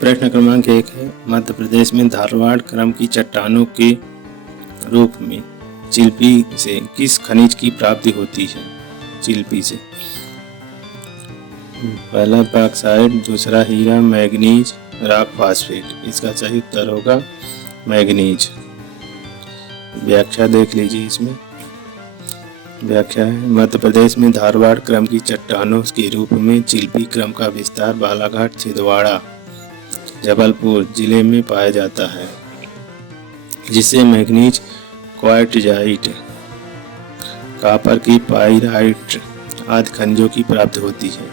प्रश्न क्रमांक 1 है, मध्य प्रदेश में धारवाड़ क्रम की चट्टानों के रूप में चिल्पी से किस खनिज की प्राप्ति होती है? चिल्पी से पहला बॉक्साइट, दूसरा हीरा, मैग्नीज, रॉक फास्फेट। इसका सही उत्तर होगा मैग्नीज। व्याख्या देख लीजिए। इसमें व्याख्या है, मध्य प्रदेश में धारवाड़ क्रम की चट्टानों के रूप में चिल्पी क्रम का विस्तार बालाघाट, छिंदवाड़ा, जबलपुर जिले में पाया जाता है, जिससे मैग्नीज, क्वार्टजाइट, कॉपर की पाइराइट आदि खनिजों की प्राप्ति होती है।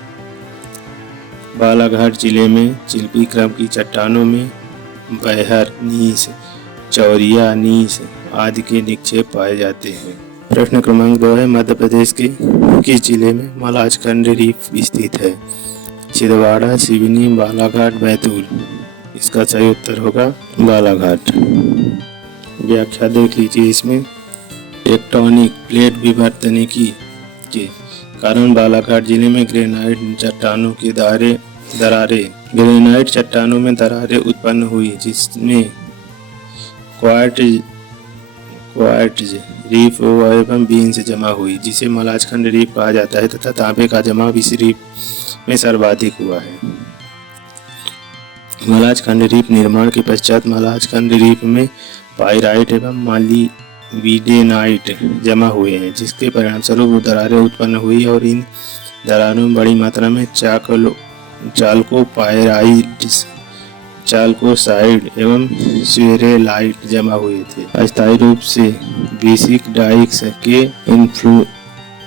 बालाघाट जिले में चिल्पी क्रम की चट्टानों में बहर, नीस, चौरिया, नीस आदि के निक्षेप पाए जाते हैं। प्रश्न क्रमांक 2 है, मध्य प्रदेश के किस जिले में मलाजखंड रीफ स्थित है? छिंदवाड़ा, सिवनी, बालाघाट, बैतूल। इसका सही उत्तर होगा बालाघाट। व्याख्या देख लीजिए। इसमें टेक्टोनिक प्लेट विवर्तनिकी के कारण बालाघाट जिले में ग्रेनाइट चट्टानों की दरारें उत्पन्न हुई, जिसमें क्वार्ट्ज रीफ एवं बीन्स जमा हुई, जिसे मलाजखंड रीफ कहा जाता है, तथा तांबे का जमाव इस रीफ में सर्वाधिक हुआ है। मलाजखंड रीफ निर्माण के पश्चात मलाजखंड रीफ में पाइराइट एवं मालिविडेनाइट जमा हुए हैं, जिसके परिणामस्वरूप दरारें उत्पन्न हुई और इन दरारों में बड़ी मात्रा में चाल्कोपाइराइट्स, चाल्कोसाइड एवं स्वेरेलाइट जमा हुए थे। अस्थायी रूप से बेसिक डाइक्स के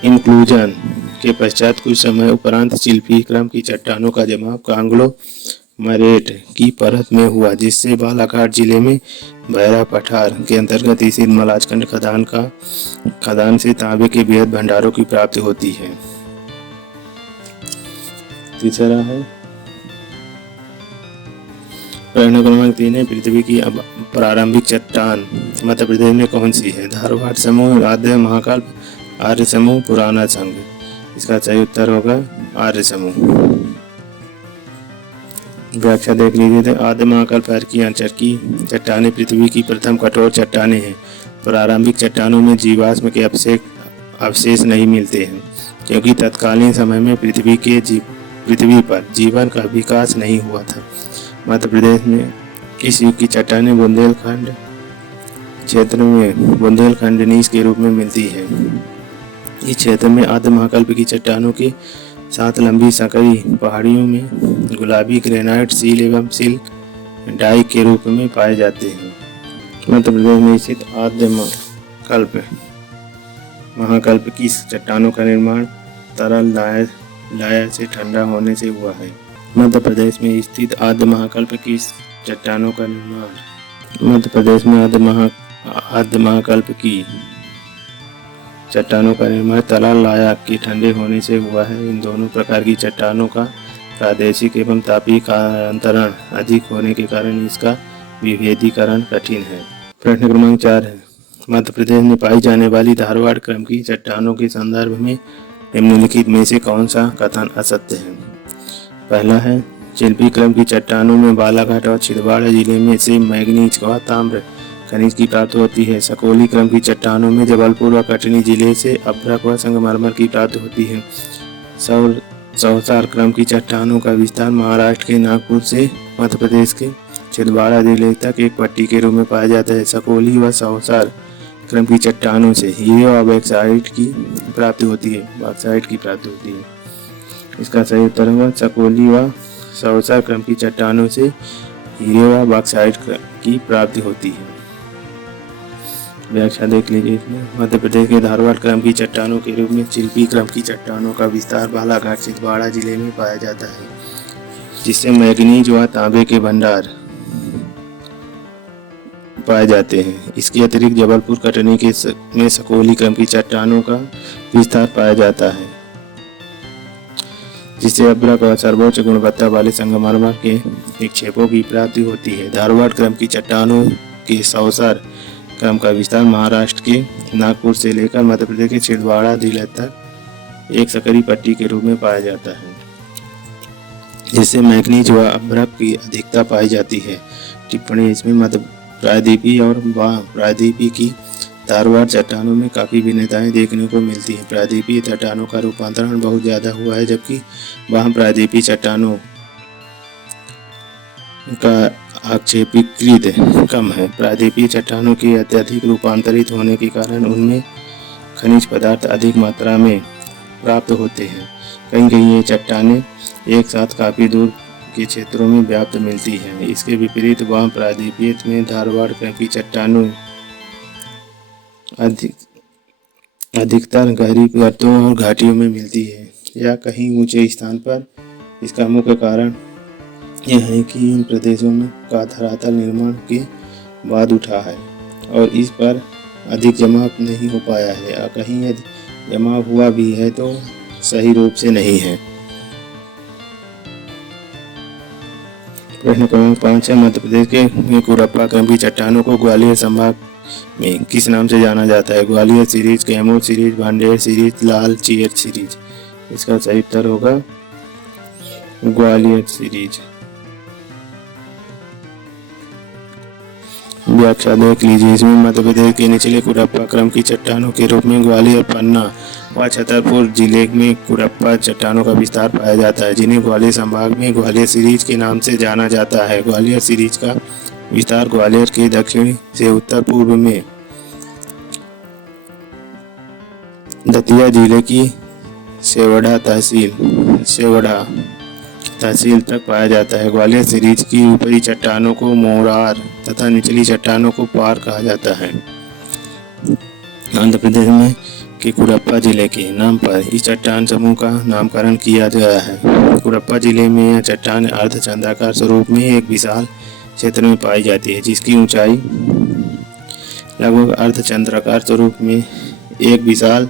इंक्लूजन के पश्चात कुछ समय उपरांत चिल्पी क्रम की चट्टानों का जमाव कांग्लोमरेट की परत में हुआ, जिससे बालाघाट जिले में भैरा पठार के अंतर्गत स्थित मलाजखंड खदान से तांबे के बेहद भंडारों की प्राप्ति होती है। तीसरा है, प्रश्न क्रमांक 3 है, पृथ्वी की प्रारंभिक चट्टान मध्य प्रदेश में कौन सी है? धारवाड़ समूह, आद्य महाकल्प, आर्य समूह, पुराना संघ। इसका सही उत्तर होगा आर्य समूह। व्याख्या देख लीजिए। आद्य महाकल्प अर्कियांचर की चट्टानें पृथ्वी की प्रथम कठोर चट्टानें हैं। प्रारंभिक चट्टानों में जीवाश्म के अवशेष नहीं मिलते हैं, क्योंकि तत्कालीन समय में पृथ्वी पर जीवन का विकास नहीं हुआ था। मध्य प्रदेश में इस युग की चट्टानें बुंदेलखंड क्षेत्र में बुंदेलखंडनीस के रूप में मिलती है। इस क्षेत्र में आद्य महाकल्प की चट्टानों के साथ लंबी संकरी पहाड़ियों में गुलाबी ग्रेनाइट सील एवं सील डाइक के रूप में पाए जाते हैं। मध्य प्रदेश में स्थित आद्य महाकल्प की चट्टानों का निर्माण तरल लाया से ठंडा होने से हुआ है। मध्य प्रदेश में स्थित आद्य महाकल्प की चट्टानों का निर्माण तरल लाया के ठंडे होने से हुआ है। इन दोनों प्रकार की चट्टानों का प्रादेशिक एवं तापीय अंतरण अधिक होने के कारण इसका विभेदीकरण कठिन है। प्रश्न क्रमांक 4 है, मध्य प्रदेश में पाई जाने वाली धारवाड़ क्रम की चट्टानों के संदर्भ में निम्नलिखित में से कौन सा कथन असत्य है? पहला है, चिल्पी क्रम की चट्टानों में बालाघाट और छिंदवाड़ा जिले में से मैग्नीज व ताम्र खनिज की प्राप्ति होती है। सकोली क्रम की चट्टानों में जबलपुर व कटनी जिले से अभ्रक व संगमरमर की प्राप्ति होती है। सौसार क्रम की चट्टानों का विस्तार महाराष्ट्र के नागपुर से मध्य प्रदेश के छिंदवाड़ा जिले तक एक पट्टी के रूप में पाया जाता है। सकोली व सौसार क्रम की चट्टानों से हीरे व बॉक्साइट की प्राप्ति होती है। इसका सही उत्तर होगा सकोली व सौसार क्रम की चट्टानों से हीरे व बॉक्साइट की प्राप्ति होती है। व्याख्या देख लीजिए। इसमें मध्य प्रदेश के धारवाड़ क्रम की चट्टानों के रूप में चिल्पी क्रम की चट्टानों का विस्तार बालाघाट, छिंदवाड़ा जिले में पाया जाता है, जिससे मैग्नीज व तांबे के भंडार पाए जाते हैं। इसके अतिरिक्त जबलपुर, कटनी में सकोली क्रम की चट्टानों का विस्तार पाया जाता है, जिससे अभ्रक और सर्वोच्च गुणवत्ता वाले संगमरमर के निक्षेपों की प्राप्ति होती है। धारवाड़ क्रम की चट्टानों के सौसार क्रम का विस्तार महाराष्ट्र के नागपुर से लेकर मध्य प्रदेश के छिंदवाड़ा जिले तक एक सकरी पट्टी के रूप में पाया जाता है। जिससे मैग्नीज व अभ्रक की अधिकता पाई जाती है। टिप्पणी इसमें मध्य प्रायद्वीपीय और प्रायद्वीपीय की धारवाड़ चट्टानों में काफ़ी भिन्नताएं देखने को मिलती हैं। प्रायद्वीपीय चट्टानों का रूपांतरण बहुत ज़्यादा हुआ है, जबकि वहाँ प्रायद्वीपीय चट्टानों का आक्षेपिकृत कम है। प्रायद्वीपीय चट्टानों के अत्यधिक रूपांतरित होने के कारण उनमें खनिज पदार्थ अधिक मात्रा में प्राप्त होते हैं। कहीं कहीं ये चट्टानें एक साथ काफ़ी दूर के क्षेत्रों में व्याप्त मिलती हैं। इसके विपरीत वहाँ प्रायद्वीपीय में धारवाड़ की चट्टानों अधिकतर गहरी गर्तों और घाटियों में मिलती है या कहीं ऊंचे स्थान पर। इसका मुख्य कारण यह है कि इन प्रदेशों में का धरातल निर्माण के बाद उठा है और इस पर अधिक जमाव नहीं हो पाया है, या कहीं यदि जमाव हुआ भी है तो सही रूप से नहीं है। प्रश्न क्रमांक 5 है, मध्य प्रदेश के कुरप्पा क्रम चट्टानों को ग्वालियर संभाग में किस नाम से जाना जाता है? Gwalior series, Kaimur series, Bhander series, लाल चीयर सीरीज। इसका सही उत्तर होगा ग्वालियर सीरीज। व्याख्या देख लीजिए। इसमें मध्य प्रदेश के निचले कुरप्पा क्रम की चट्टानों के रूप में ग्वालियर, पन्ना व छतरपुर जिले में कुरप्पा चट्टानों का विस्तार पाया जाता है, जिन्हें ग्वालियर संभाग में ग्वालियर सीरीज के नाम से जाना जाता है। ग्वालियर सीरीज का विस्तार ग्वालियर के दक्षिण से उत्तर पूर्व में दतिया जिले की सेवढ़ा तहसील तक पाया जाता है। ग्वालियर सीरीज की ऊपरी चट्टानों को मोरार तथा निचली चट्टानों को पार कहा जाता है। आंध्र प्रदेश में के कुरप्पा जिले के नाम पर इस चट्टान समूह का नामकरण किया गया है। कुरप्पा जिले में यह चट्टान अर्धचंद्राकार स्वरूप में एक विशाल क्षेत्र में पाई जाती है, जिसकी ऊंचाई लगभग अर्धचंद्राकार स्वरूप में एक विशाल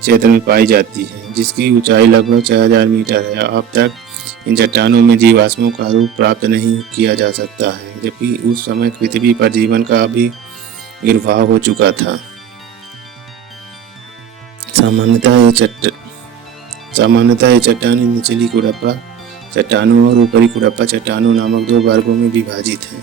क्षेत्र में पाई जाती है, जिसकी ऊंचाई लगभग 6000 मीटर है। अब तक इन चट्टानों में जीवाश्मों का रूप प्राप्त नहीं किया जा सकता है, जबकि उस समय पृथ्वी पर जीवन का भी आविर्भाव हो चुका था। सामान्यतः ये चट्टानें निचली कुरप्पा चट्टानों और ऊपरी कुरप्पा चट्टानों नामक दो वर्गों में विभाजित हैं।